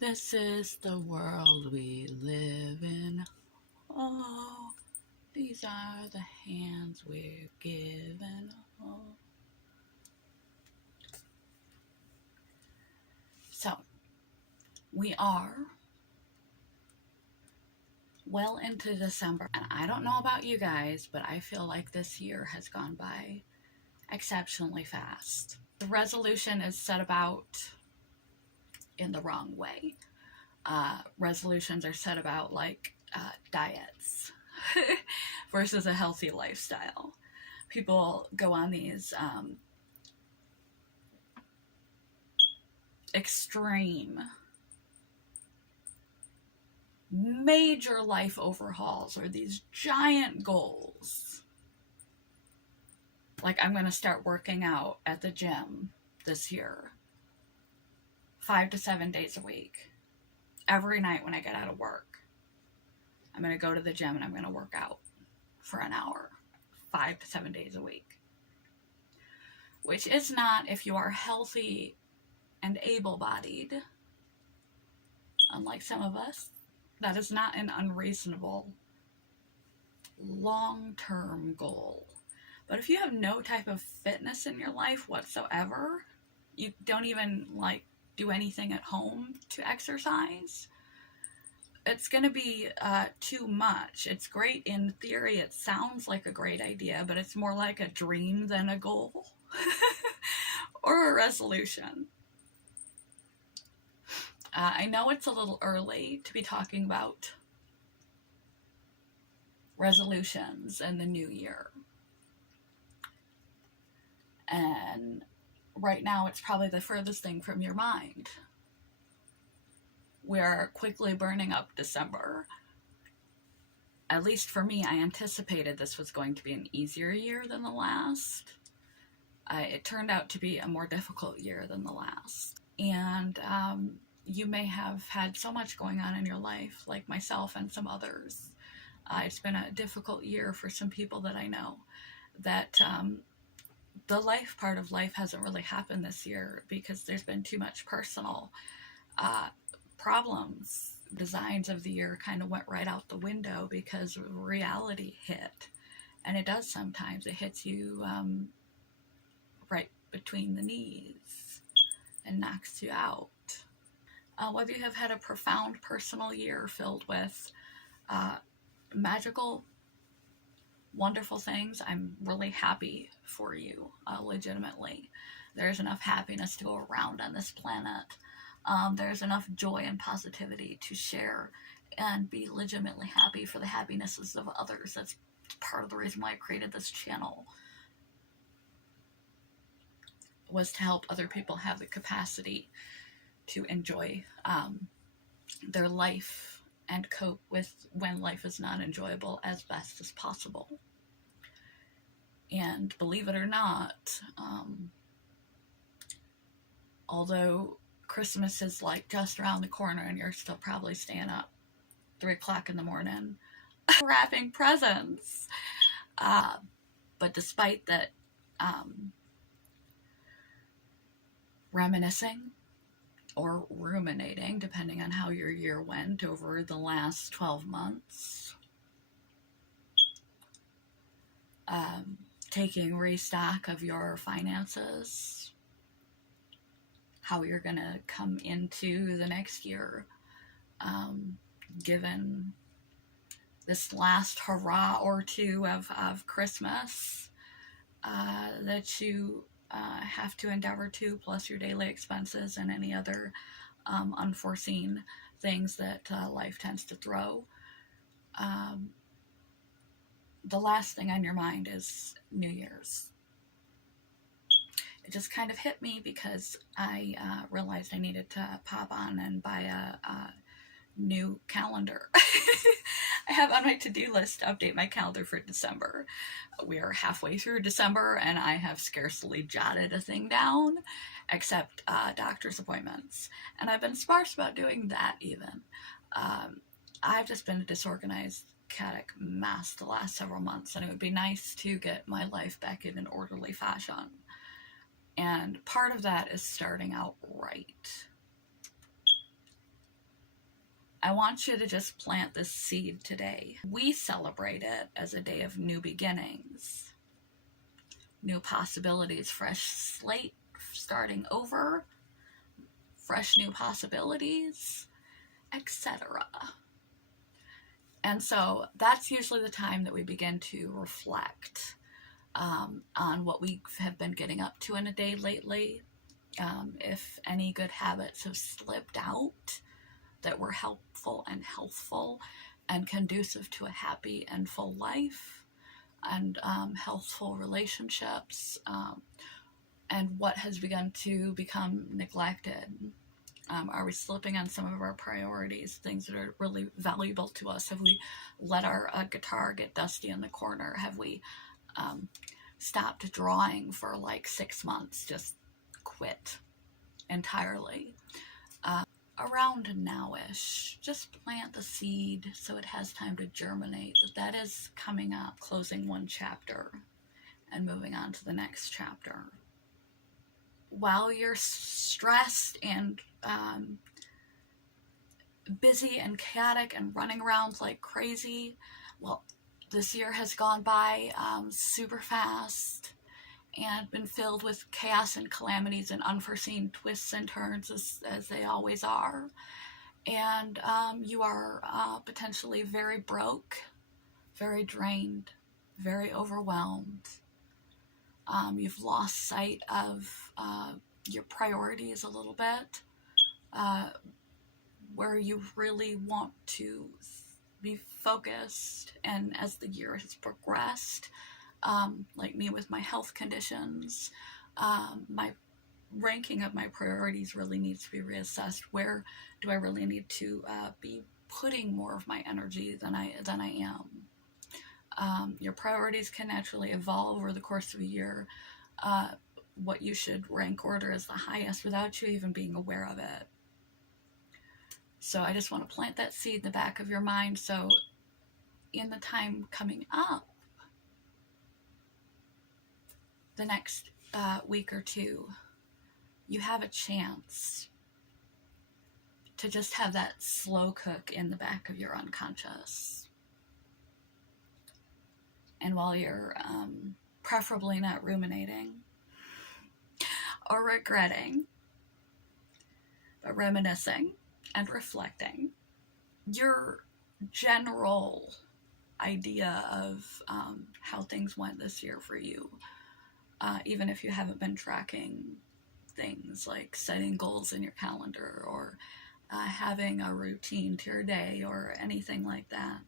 This is the world we live in. Oh, these are the hands we're given. Oh. So, we are well into December, and I don't know about you guys, but I feel like this year has gone by exceptionally fast. The resolution is set about in the wrong way. Resolutions are set about like diets versus a healthy lifestyle. People go on these extreme, major life overhauls or these giant goals. Like, I'm going to start working out at the gym this year 5 to 7 days a week. Every night when I get out of work, I'm going to go to the gym and I'm going to work out for an hour, 5 to 7 days a week. Which is not, if you are healthy and able-bodied, unlike some of us, that is not an unreasonable long-term goal. But if you have no type of fitness in your life whatsoever, you don't even like do anything at home to exercise, it's going to be too much. It's great in theory. It sounds like a great idea, but it's more like a dream than a goal or a resolution. I know it's a little early to be talking about resolutions in the new year. And right now it's probably the furthest thing from your mind. We're quickly burning up December. At least for me, I anticipated this was going to be an easier year than the last. It turned out to be a more difficult year than the last. And you may have had so much going on in your life, like myself and some others. It's been a difficult year for some people that I know, that the life part of life hasn't really happened this year because there's been too much personal problems. Designs of the year kind of went right out the window because reality hit. And it does sometimes. It hits you right between the knees and knocks you out. Whether you have had a profound personal year filled with magical, wonderful things, I'm really happy for you, legitimately. There's enough happiness to go around on this planet. There's enough joy and positivity to share and be legitimately happy for the happinesses of others. That's part of the reason why I created this channel, was to help other people have the capacity to enjoy their life and cope with when life is not enjoyable as best as possible. And believe it or not, although Christmas is like just around the corner and you're still probably staying up 3 o'clock in the morning wrapping presents, but despite that, reminiscing or ruminating, depending on how your year went over the last 12 months, taking restock of your finances, how you're going to come into the next year, given this last hurrah or two of Christmas that you have to endeavor to, plus your daily expenses and any other unforeseen things that life tends to throw. The last thing on your mind is New Year's. It just kind of hit me because I realized I needed to pop on and buy a new calendar. I have on my to-do list to update my calendar for December. We are halfway through December and I have scarcely jotted a thing down except doctor's appointments. And I've been sparse about doing that even. I've just been a disorganized, chaotic mess the last several months, and it would be nice to get my life back in an orderly fashion. And part of that is starting out right. I want you to just plant this seed today. We celebrate it as a day of new beginnings, new possibilities, fresh slate, starting over, fresh new possibilities, etc. And so that's usually the time that we begin to reflect on what we have been getting up to in a day lately. If any good habits have slipped out that were helpful and healthful and conducive to a happy and full life and healthful relationships, and what has begun to become neglected. Are we slipping on some of our priorities, things that are really valuable to us? Have we let our guitar get dusty in the corner? Have we stopped drawing for like 6 months, just quit entirely? Around now-ish, just plant the seed so it has time to germinate. That is coming up, closing one chapter and moving on to the next chapter. While you're stressed and busy and chaotic and running around like crazy, well, this year has gone by super fast and been filled with chaos and calamities and unforeseen twists and turns, as they always are. And you are potentially very broke, very drained, very overwhelmed. You've lost sight of your priorities a little bit, where you really want to be focused. And as the year has progressed, like me with my health conditions, my ranking of my priorities really needs to be reassessed. Where do I really need to be putting more of my energy than I am? Your priorities can naturally evolve over the course of a year. What you should rank order as the highest without you even being aware of it. So I just want to plant that seed in the back of your mind, so in the time coming up, the next week or two, you have a chance to just have that slow cook in the back of your unconscious. And while you're preferably not ruminating or regretting, but reminiscing and reflecting, your general idea of how things went this year for you, even if you haven't been tracking things like setting goals in your calendar or having a routine to your day or anything like that,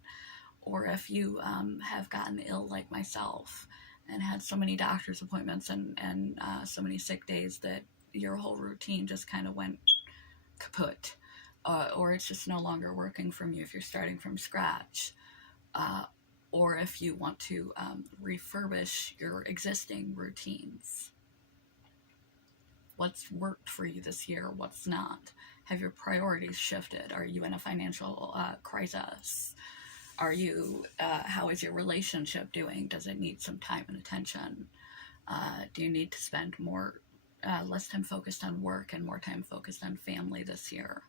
or if you have gotten ill like myself and had so many doctor's appointments and so many sick days that your whole routine just kind of went kaput, or it's just no longer working from you if you're starting from scratch, or if you want to refurbish your existing routines. What's worked for you this year? What's not? Have your priorities shifted? Are you in a financial crisis? Are you, how is your relationship doing? Does it need some time and attention? Do you need to spend less time focused on work and more time focused on family this year?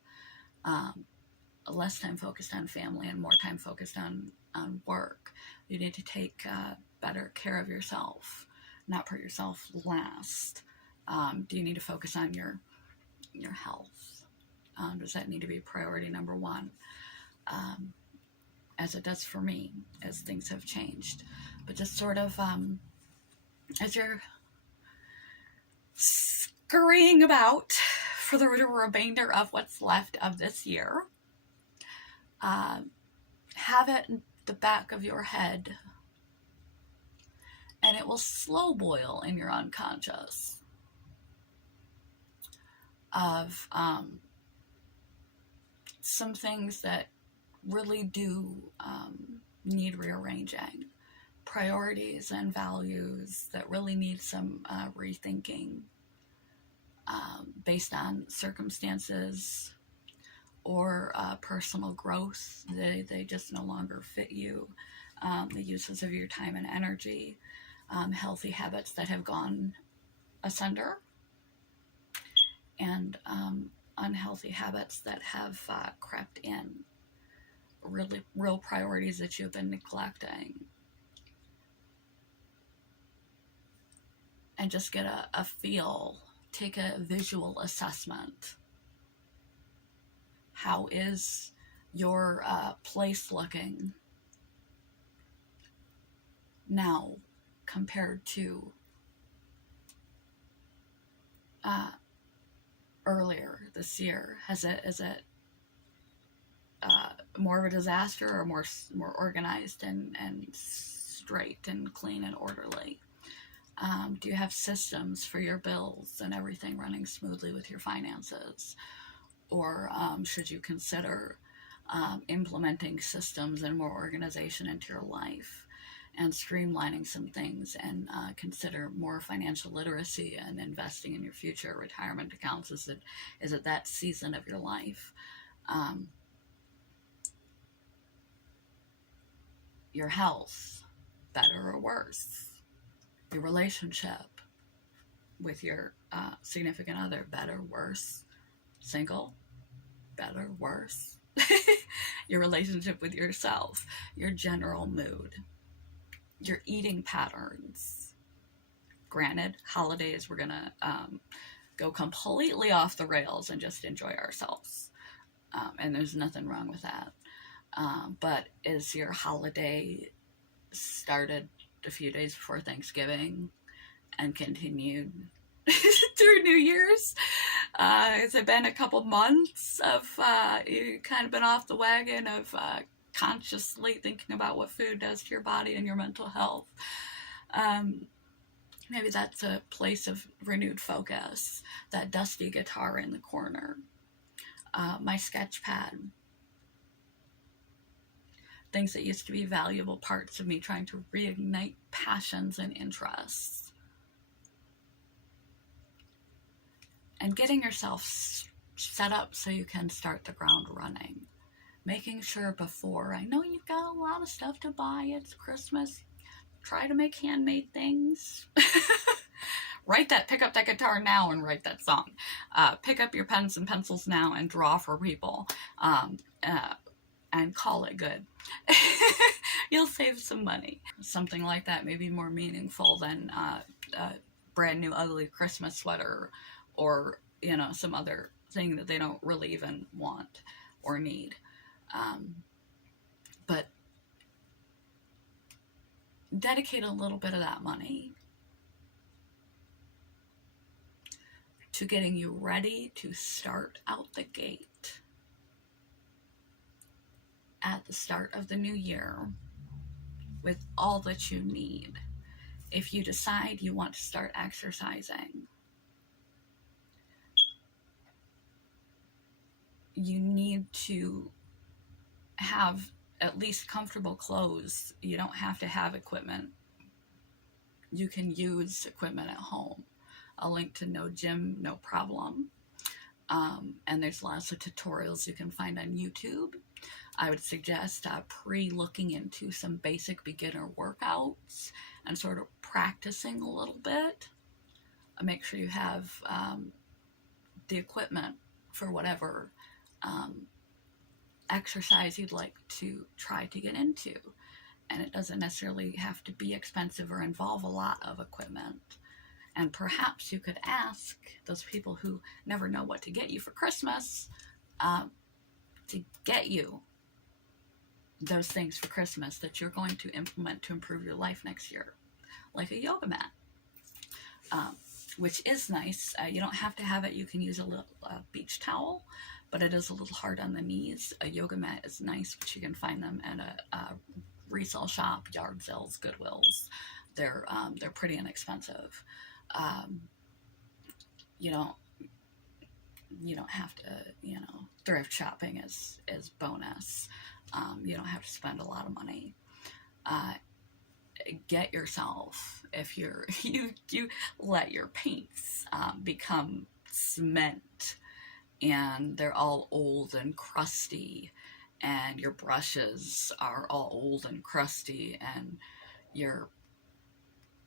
Less time focused on family and more time focused on work. You need to take better care of yourself, not put yourself last. Do you need to focus on your health? Does that need to be priority number one? As it does for me, as things have changed. But just sort of, as you're scurrying about for the remainder of what's left of this year, have it in the back of your head, and it will slow boil in your unconscious of some things that really do need rearranging, priorities and values that really need some rethinking based on circumstances or personal growth. They just no longer fit you. The uses of your time and energy, healthy habits that have gone asunder, and unhealthy habits that have crept in. real priorities that you've been neglecting. And just get a feel, take a visual assessment. How is your place looking now compared to earlier this year? Is it more of a disaster, or more organized and straight and clean and orderly? Do you have systems for your bills and everything running smoothly with your finances? Or should you consider implementing systems and more organization into your life and streamlining some things, and consider more financial literacy and investing in your future? Retirement accounts, is it that season of your life? Your health, better or worse? Your relationship with your significant other, better, worse? Single, better, worse? Your relationship with yourself, your general mood, your eating patterns. Granted, holidays, we're gonna go completely off the rails and just enjoy ourselves, and there's nothing wrong with that. But is your holiday started a few days before Thanksgiving and continued through New Year's? Has it been a couple months of you kind of been off the wagon of consciously thinking about what food does to your body and your mental health? Maybe that's a place of renewed focus. That dusty guitar in the corner, my sketch pad, things that used to be valuable parts of me trying to reignite passions and interests. And getting yourself set up so you can start the ground running. Making sure before, I know you've got a lot of stuff to buy, it's Christmas, try to make handmade things. Pick up that guitar now and write that song. Pick up your pens and pencils now and draw for people. And call it good. You'll save some money. Something like that may be more meaningful than a brand new ugly Christmas sweater, or some other thing that they don't really even want or need. But dedicate a little bit of that money to getting you ready to start out the gate at the start of the new year with all that you need. If you decide you want to start exercising, you need to have at least comfortable clothes. You don't have to have equipment. You can use equipment at home. I'll link to No Gym, No Problem. And there's lots of tutorials you can find on YouTube. I would suggest pre-looking into some basic beginner workouts and sort of practicing a little bit. Make sure you have the equipment for whatever exercise you'd like to try to get into. And it doesn't necessarily have to be expensive or involve a lot of equipment. And perhaps you could ask those people who never know what to get you for Christmas to get you those things for Christmas that you're going to implement to improve your life next year, like a yoga mat, which is nice. You don't have to have it. You can use a little beach towel, but it is a little hard on the knees. A yoga mat is nice, but you can find them at a resale shop, yard sales, Goodwills. They're pretty inexpensive. You don't have to, thrift shopping is bonus. You don't have to spend a lot of money. Get yourself, if you let your paints become cement and they're all old and crusty, and your brushes are all old and crusty, and your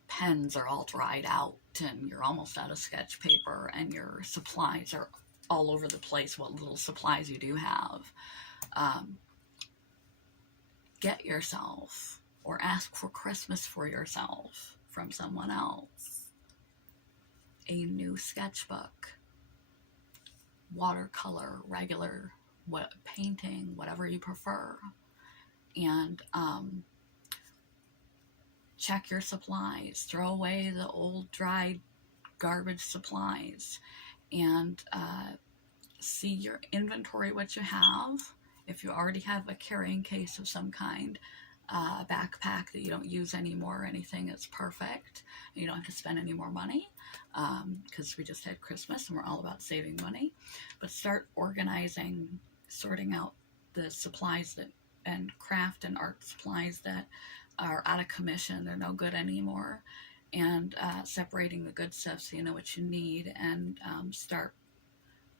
pens are all dried out, and you're almost out of sketch paper, and your supplies are all over the place, what little supplies you do have. get yourself or ask for Christmas for yourself from someone else a new sketchbook, watercolor, regular painting, whatever you prefer, and check your supplies, throw away the old dried garbage supplies, and see your inventory, what you have. If you already have a carrying case of some kind, a backpack that you don't use anymore or anything, it's perfect. You don't have to spend any more money, because we just had Christmas and we're all about saving money. But start organizing, sorting out the supplies that, and craft and art supplies that are out of commission, they're no good anymore, and separating the good stuff so you know what you need, and start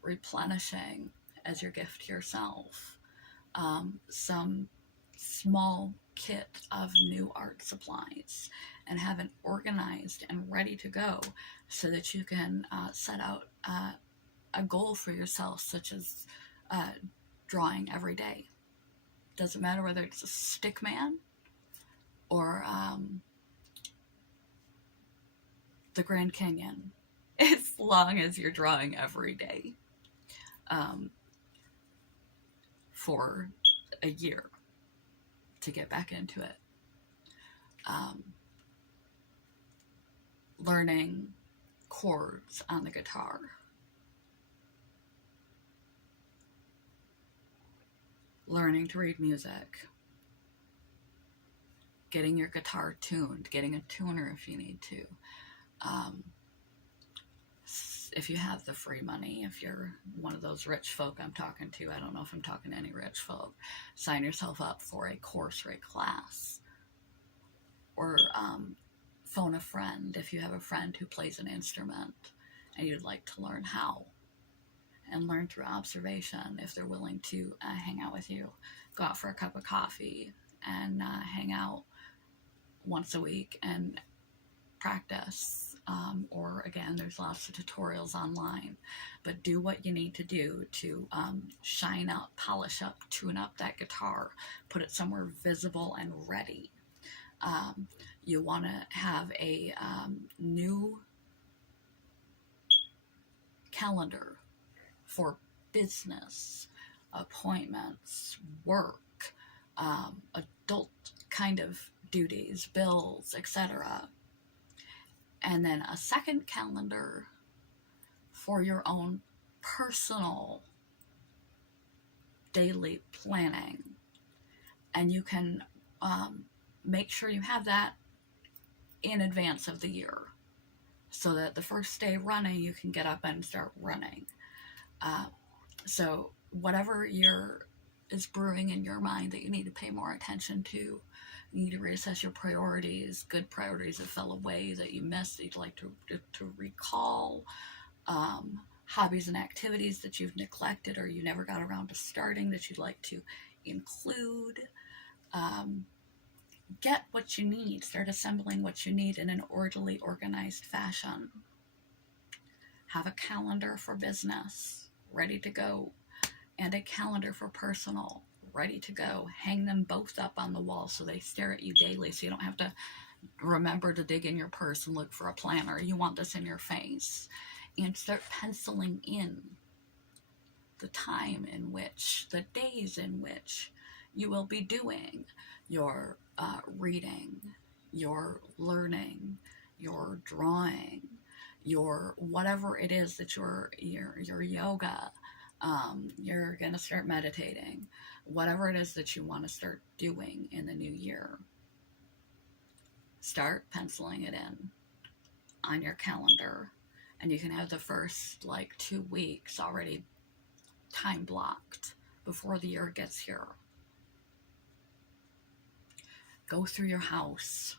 replenishing as your gift to yourself some small kit of new art supplies, and have it organized and ready to go so that you can set out a goal for yourself, such as drawing every day. Doesn't matter whether it's a stick man or the Grand Canyon, as long as you're drawing every day for a year to get back into it. Learning chords on the guitar. Learning to read music. Getting your guitar tuned. Getting a tuner if you need to. If you have the free money, if you're one of those rich folk I'm talking to, I don't know if I'm talking to any rich folk, sign yourself up for a course or a class. Or phone a friend if you have a friend who plays an instrument and you'd like to learn how. And learn through observation if they're willing to hang out with you. Go out for a cup of coffee and hang out once a week and practice. Or again, there's lots of tutorials online, but do what you need to do to shine up, polish up, tune up that guitar, put it somewhere visible and ready. You want to have a new calendar for business, appointments, work, adult kind of duties, bills, etc. And then a second calendar for your own personal daily planning. And you can make sure you have that in advance of the year, so that the first day running, you can get up and start running. So whatever is brewing in your mind that you need to pay more attention to, you need to reassess your priorities, good priorities that fell away, that you missed, that you'd like to recall, hobbies and activities that you've neglected or you never got around to starting that you'd like to include. Get what you need. Start assembling what you need in an orderly, organized fashion. Have a calendar for business, ready to go, and a calendar for personal, ready to go. Hang them both up on the wall so they stare at you daily, so you don't have to remember to dig in your purse and look for a planner. You want this in your face. And start penciling in the time in which, the days in which you will be doing your reading, your learning, your drawing, your whatever it is that your yoga, you're going to start meditating, whatever it is that you want to start doing in the new year. Start penciling it in on your calendar, and you can have the first 2 weeks already time blocked before the year gets here. Go through your house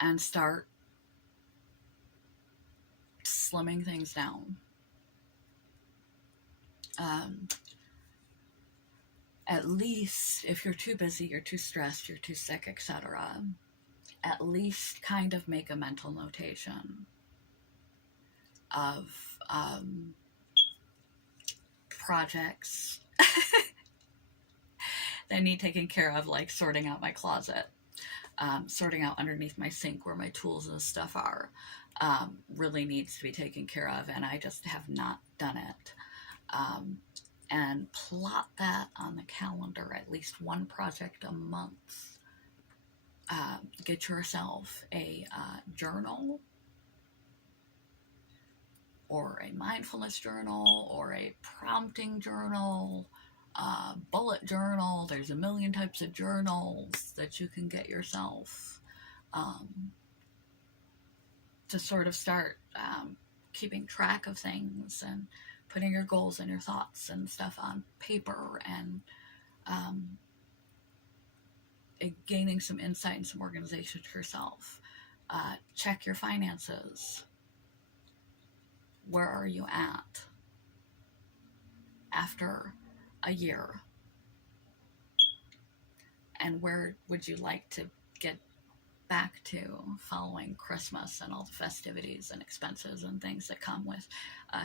and start slimming things down. At least, if you're too busy, you're too stressed, you're too sick, etc., at least kind of make a mental notation of projects that need taken care of, like sorting out my closet, sorting out underneath my sink where my tools and stuff are, really needs to be taken care of, and I just have not done it. And plot that on the calendar, at least one project a month. Get yourself a journal, or a mindfulness journal, or a prompting journal, bullet journal. There's a million types of journals that you can get yourself, to sort of start keeping track of things and putting your goals and your thoughts and stuff on paper, and gaining some insight and some organization to yourself. Check your finances. Where are you at after a year? And where would you like to get back to following Christmas and all the festivities and expenses and things that come with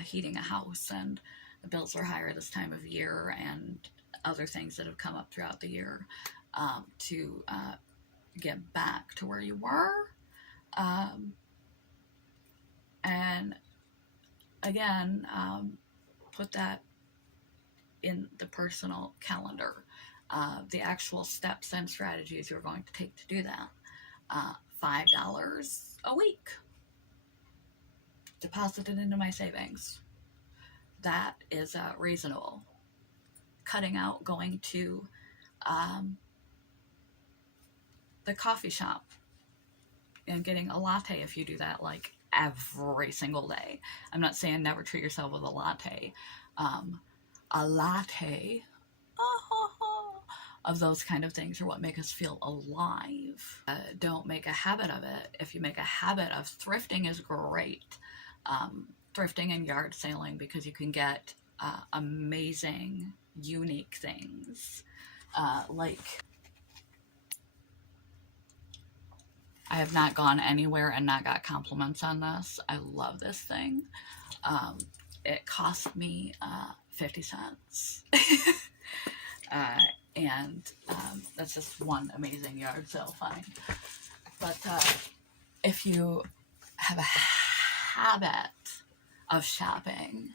heating a house, and the bills are higher this time of year, and other things that have come up throughout the year, to get back to where you were. And again, put that in the personal calendar, the actual steps and strategies you're going to take to do that. $5 a week deposited into my savings. That is reasonable. Cutting out going to the coffee shop and getting a latte, if you do that like every single day. I'm not saying never treat yourself with a latte. A latte, of those kind of things are what make us feel alive. Don't make a habit of it. If you make a habit of thrifting, is great. Thrifting and yard saling, because you can get amazing, unique things. Like, I have not gone anywhere and not got compliments on this. I love this thing. It cost me 50 cents. And that's just one amazing yard sale find. But if you have a habit of shopping,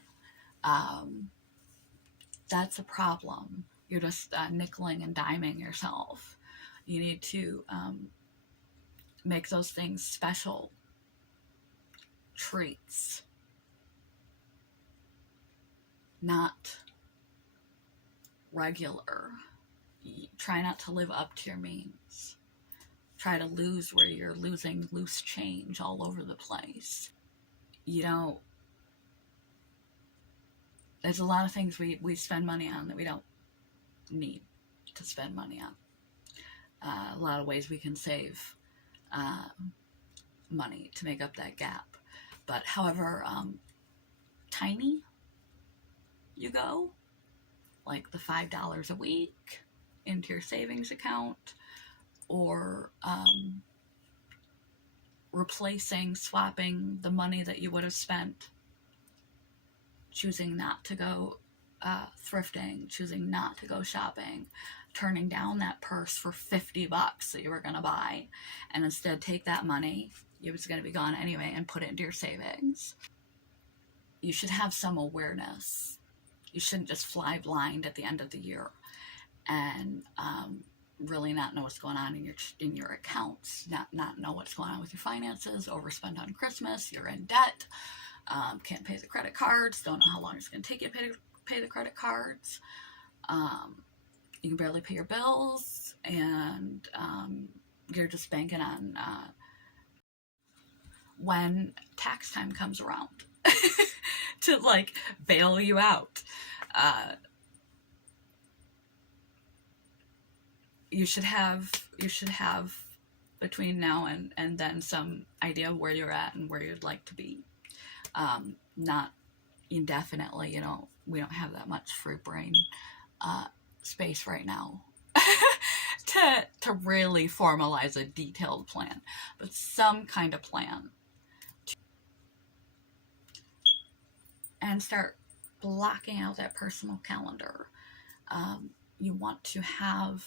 that's a problem. You're just nickeling and diming yourself. You need to make those things special treats, not regular. Try not to live up to your means. Try to lose where you're losing loose change all over the place. You know, there's a lot of things we spend money on that we don't need to spend money on. A lot of ways we can save money to make up that gap. But however tiny you go, like the $5 a week into your savings account, or swapping the money that you would have spent choosing not to go thrifting, choosing not to go shopping, turning down that purse for $50 that you were going to buy, and instead take that money, it was going to be gone anyway, and put it into your savings. You should have some awareness. You shouldn't just fly blind at the end of the year and really not know what's going on in your accounts, not know what's going on with your finances, overspend on Christmas, you're in debt, can't pay the credit cards, don't know how long it's going to take you to pay the credit cards, you can barely pay your bills, and you're just banking on when tax time comes around to like bail you out. You should have between now and then some idea of where you're at and where you'd like to be. Not indefinitely, we don't have that much free brain space right now to really formalize a detailed plan, but some kind of plan. And start blocking out that personal calendar. you want to have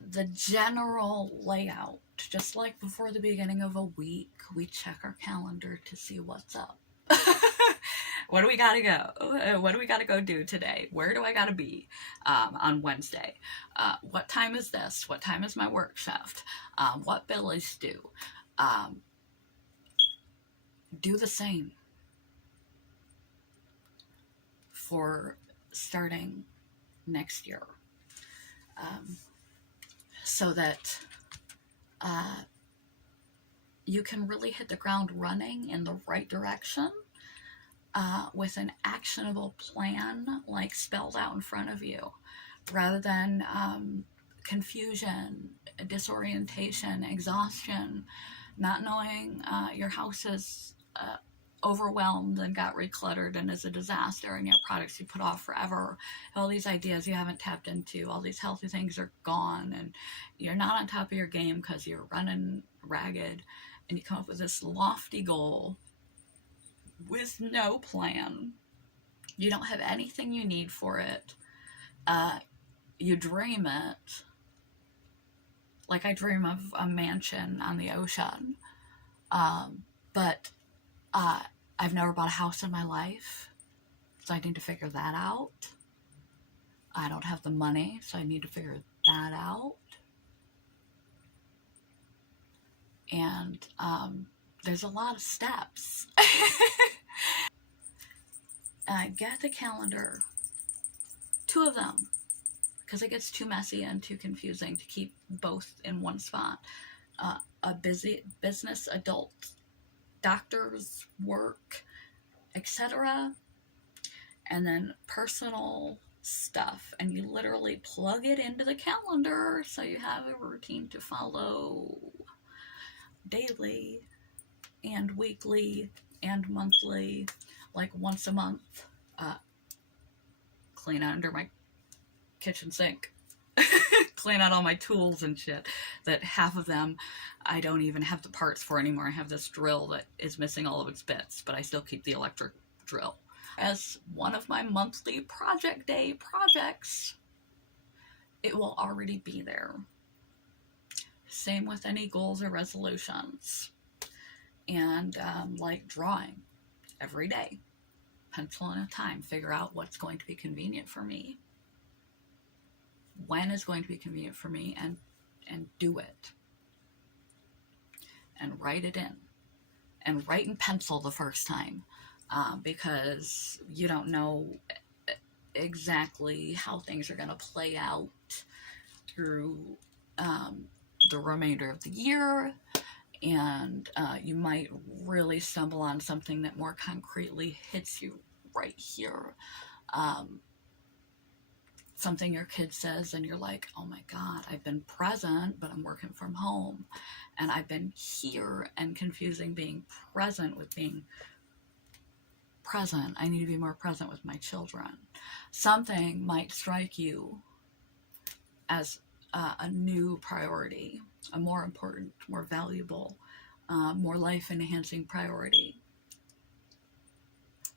the general layout. Just like before the beginning of a week, we check our calendar to see what's up. What do we gotta go? What do we gotta go do today? Where do I gotta be on Wednesday? What time is this? What time is my work shift? What bill is due? Do the same for starting next year, so that you can really hit the ground running in the right direction with an actionable plan, like spelled out in front of you, rather than confusion, disorientation, exhaustion, not knowing your house is overwhelmed and got recluttered and is a disaster, and yet products you put off forever, all these ideas you haven't tapped into, all these healthy things are gone, and you're not on top of your game because you're running ragged, and you come up with this lofty goal with no plan. You don't have anything you need for it. You dream it. Like I dream of a mansion on the ocean. But I've never bought a house in my life, so I need to figure that out. I don't have the money, so I need to figure that out. And there's a lot of steps. Get the calendar, 2 of them, because it gets too messy and too confusing to keep both in one spot. A busy business, adult, doctor's work, etc. And then personal stuff, and you literally plug it into the calendar so you have a routine to follow daily and weekly and monthly, like once a month. Clean out under my kitchen sink. Clean out all my tools and shit, that half of them I don't even have the parts for anymore. I have this drill that is missing all of its bits, but I still keep the electric drill as one of my monthly project day projects. It will already be there. Same with any goals or resolutions. And like drawing every day, pencil in a time, figure out what's going to be convenient for me, when is going to be convenient for me, and do it. And write it in. And write in pencil the first time, because you don't know exactly how things are going to play out through the remainder of the year. And you might really stumble on something that more concretely hits you right here. Something your kid says and you're like, oh my God, I've been present, but I'm working from home. And I've been here, and confusing being present with being present. I need to be more present with my children. Something might strike you as a new priority, a more important, more valuable, more life-enhancing priority,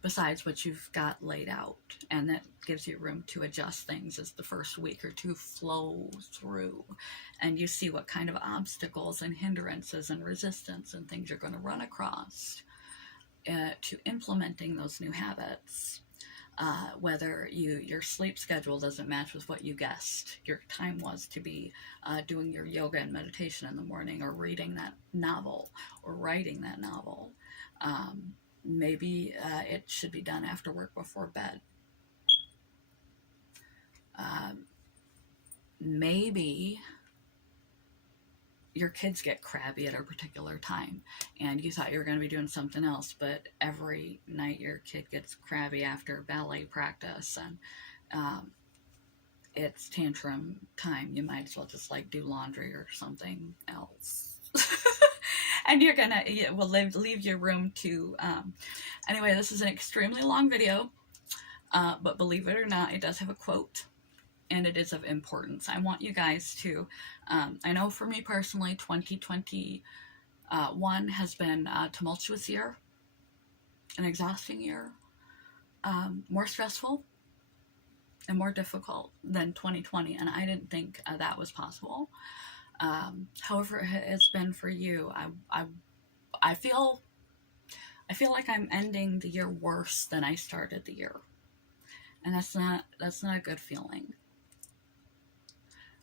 besides what you've got laid out. And that gives you room to adjust things as the first week or two flow through, and you see what kind of obstacles and hindrances and resistance and things you're going to run across to implementing those new habits. Whether your sleep schedule doesn't match with what you guessed your time was to be doing your yoga and meditation in the morning, or reading that novel, or writing that novel. Maybe it should be done after work, before bed. Maybe your kids get crabby at a particular time, and you thought you were going to be doing something else, but every night your kid gets crabby after ballet practice, and it's tantrum time. You might as well just like do laundry or something else. And you're gonna, will leave your room to, anyway, this is an extremely long video, but believe it or not, it does have a quote, and it is of importance. I want you guys to, I know for me personally, 2021 has been a tumultuous year. an exhausting year, more stressful and more difficult than 2020, and I didn't think that was possible. However it's been for you, I feel like I'm ending the year worse than I started the year, and that's not a good feeling.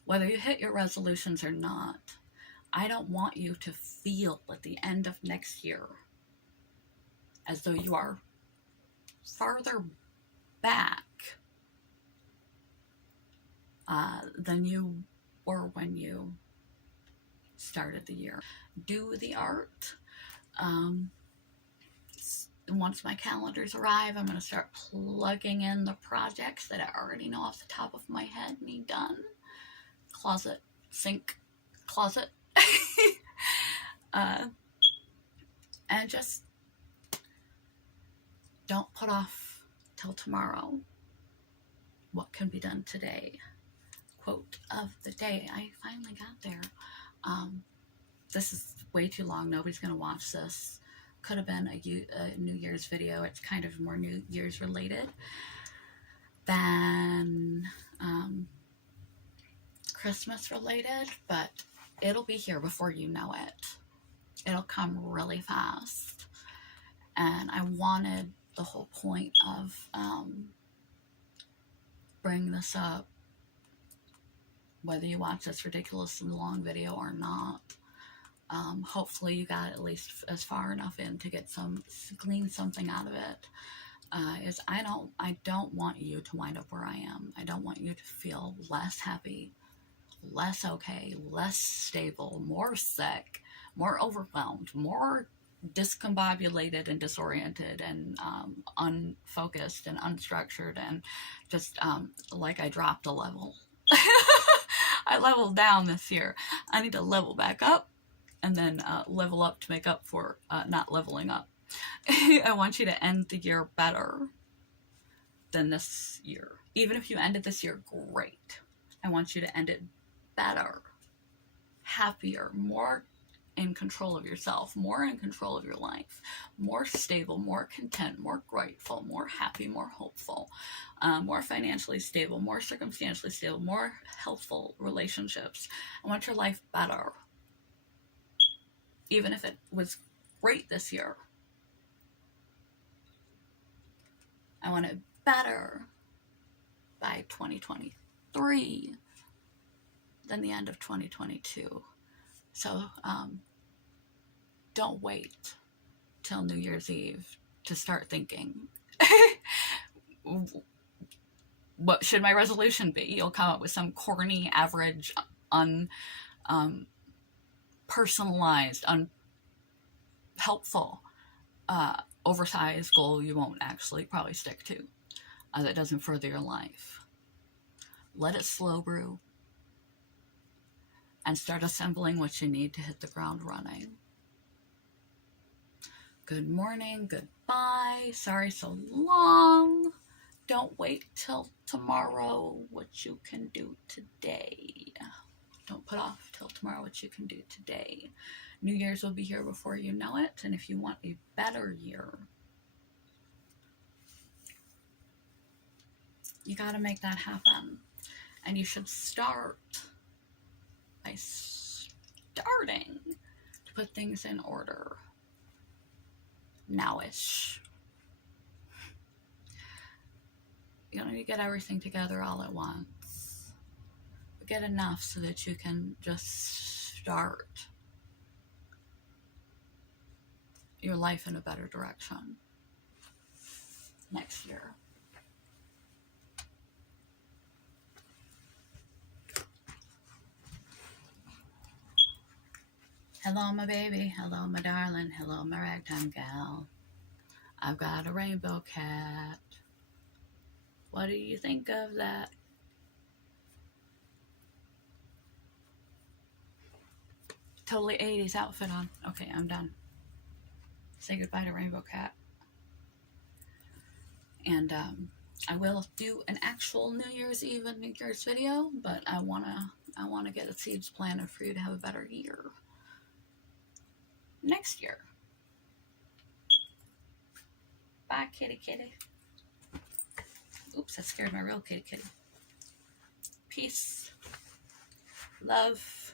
Whether you hit your resolutions or not, I don't want you to feel at the end of next year as though you are farther back than you were when you started the year. Do the art. Once my calendars arrive, I'm going to start plugging in the projects that I already know off the top of my head need done. Closet, sink, closet. And just don't put off till tomorrow what can be done today. Quote of the day. I finally got there. This is way too long. Nobody's going to watch this. Could have been a New Year's video. It's kind of more New Year's related than Christmas related, but it'll be here before you know it. It'll come really fast. And I wanted the whole point of bringing this up, whether you watch this ridiculously long video or not. Hopefully you got at least as far enough in to glean something out of it. Is I don't want you to wind up where I am. I don't want you to feel less happy, less okay, less stable, more sick, more overwhelmed, more discombobulated and disoriented and unfocused and unstructured and just like I dropped a level. I leveled down this year. I need to level back up and then level up to make up for not leveling up. I want you to end the year better than this year. Even if you ended this year great, I want you to end it better, happier, more in control of yourself, more in control of your life, more stable, more content, more grateful, more happy, more hopeful, more financially stable, more circumstantially stable, more healthful relationships. I want your life better. Even if it was great this year, I want it better by 2023 than the end of 2022. So don't wait till New Year's Eve to start thinking, what should my resolution be? You'll come up with some corny, average, personalized, unhelpful, oversized goal you won't actually probably stick to, that doesn't further your life. Let it slow brew and start assembling what you need to hit the ground running. Good morning, goodbye, sorry so long. Don't wait till tomorrow what you can do today. Don't put off till tomorrow what you can do today. New Year's will be here before you know it, and if you want a better year, you got to make that happen. And you should start by starting to put things in order nowish. You don't need to get everything together all at once, but get enough so that you can just start your life in a better direction next year. Hello, my baby. Hello, my darling. Hello, my ragtime gal. I've got a rainbow cat. What do you think of that? Totally 80s outfit on. Okay, I'm done. Say goodbye to Rainbow Cat. And I will do an actual New Year's Eve and New Year's video, but I wanna get the seeds planted for you to have a better year next year. Bye, kitty kitty. Oops, that scared my real kitty kitty. Peace. Love.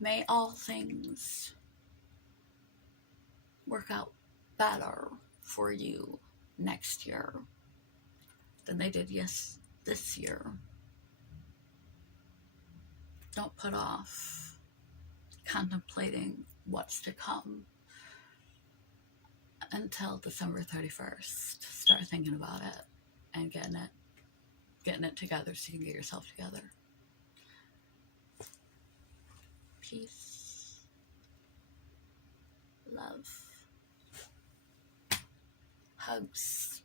May all things work out better for you next year than they did this year. Don't put off contemplating what's to come until December 31st. Start thinking about it and getting it together so you can get yourself together. Peace. Love. Hugs.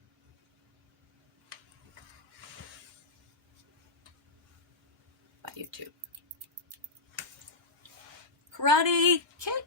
Bye, YouTube. Karate kick.